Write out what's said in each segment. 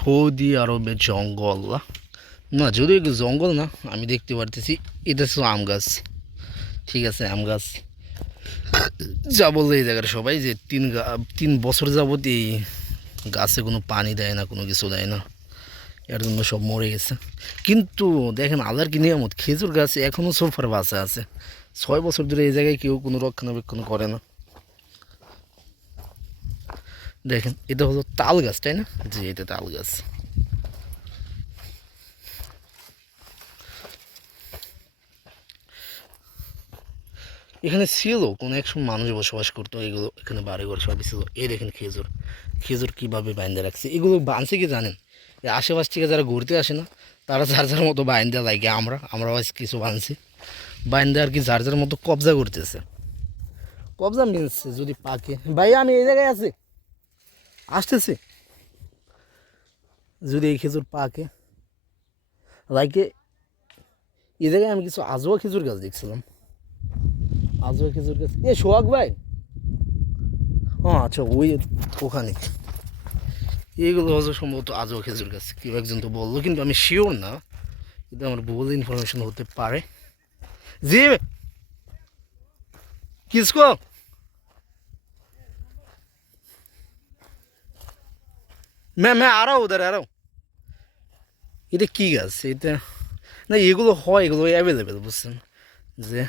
Saudi আরবের জঙ্গল। না, যদিও জঙ্গল না, আমি দেখতে পারতেছি, এটা হচ্ছে আম গাছ। ঠিক আছে, আম গাছ। যা বলল এই জায়গার সবাই যে তিন তিন বছর যাবত এই গাছে কোনো পানি দেয় না, কোনো কিছু দেয় না। এর জন্য সব মরে গেছে। কিন্তু দেখেন, আল্লাহর কি নিয়ামত? খেজুর গাছ এখনও সোফার বাসা আছে। ছয় বছর ধরে এই জায়গায় কেউ কোনো রক্ষণাবেক্ষণ করে না। দেখেন, এটা হলো তাল গাছ, তাই না? জি, এটা তাল গাছ। এখানে ছিল, কোনো এক সময় মানুষ বসবাস করতো, এগুলো এখানে বাড়ি ঘর সবই ছিল। এই দেখেন খেজুর খেজুর কীভাবে বাইন্দা রাখছে। এগুলো বানছে কি জানেন? আশেপাশ থেকে যারা ঘুরতে আসে না, তারা যার যার মতো বাইন্দা লাগে আমরা, আমরাও আজ কিছু বানছি। বাইন্দা আর কি যার যার মতো কবজা করতেছে। কবজা মিলছে যদি পাকে। ভাই আমি এই জায়গায় আছি। আসতেছে। যদি এই খেজুর পাকে। লাইকে এ জায়গায় আমি কিছু আজোয়া খেজুর গাছ দেখছিলাম। আজোয়া খেজুর গাছ। এ, সোহাগ ভাই। ও আচ্ছা ওই ওখানে। এইগুলো হচ্ছে সম্ভবত আজোয়া খেজুর গাছ। কেউ একজন তো বলল, কিন্তু আমি শিওর না। এটা আমার ভুল ইনফরমেশন হতে পারে। জি কিসকো मैं मैं आ रहा हूँ उधर आ रहा हूँ এটা কী গাছ এটা না এগুলো হয় এগুলো অ্যাভেলেবেল বুঝছেন যে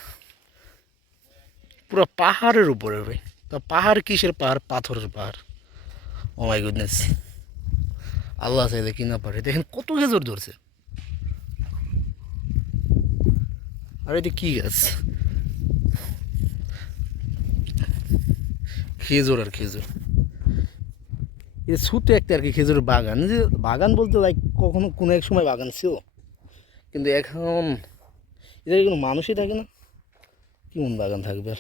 পুরো পাহাড়ের উপরে ভাই তা পাহাড় কিসের পাহাড় পাথরের পাহাড় ও মাই গুডনেস আল্লাহ চাইলে কি না পারে দেখেন কত খেজুর ধরছে আর এটা কী গাছ খেজুর আর খেজুর এটা ছোট একটা আর কি খেজুরের বাগান। যে বাগান বলতে লাইক কখনো কোনো এক সময় বাগান ছিল। কিন্তু এখন এটা কোনো মানুষই থাকে না। কেমন বাগান থাকবে আর?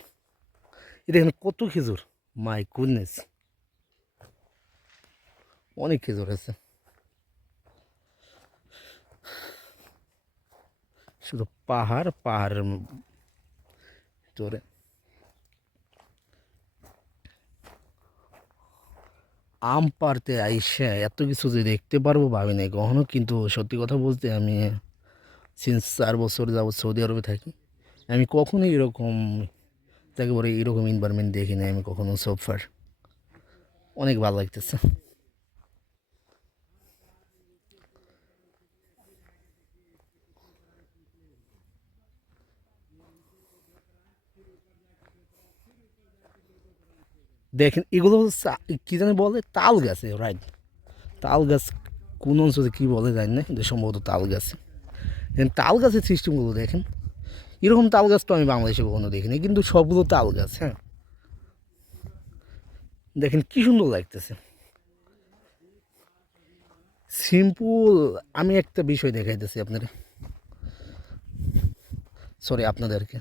এটা এখানে কত খেজুর? মাই গুডনেস অনেক খেজুর আছে। শুধু পাহাড়, পাহাড়ের ভিতরে। আম পারতে আইসে এত কিছু যে দেখতে পারব ভাবি নাই, কখনো। কিন্তু সত্যি কথা বলতে আমি সিন্স চার বছর যাবৎ সৌদি আরবে থাকি, আমি কখনো এরকম, তাকে বলে এরকম এনভায়রনমেন্ট দেখি নাই আমি কখনো সোফার অনেক ভালো লাগতেছে। দেখেন, এগুলো কী জানি বলে, তাল গাছে রাইট তাল গাছ কোন অঞ্চলে কী বলে জানি না, কিন্তু সম্ভবত তাল গাছ। তাল গাছের সিস্টেমগুলো দেখেন। এরকম তাল গাছ তো আমি বাংলাদেশে কখনো দেখিনি, কিন্তু সবগুলো তাল গাছ হ্যাঁ? দেখেন, কী সুন্দর লাগতেছে। সিম্পল, আমি একটা বিষয় দেখাইতেছি আপনার। সরি আপনাদেরকে।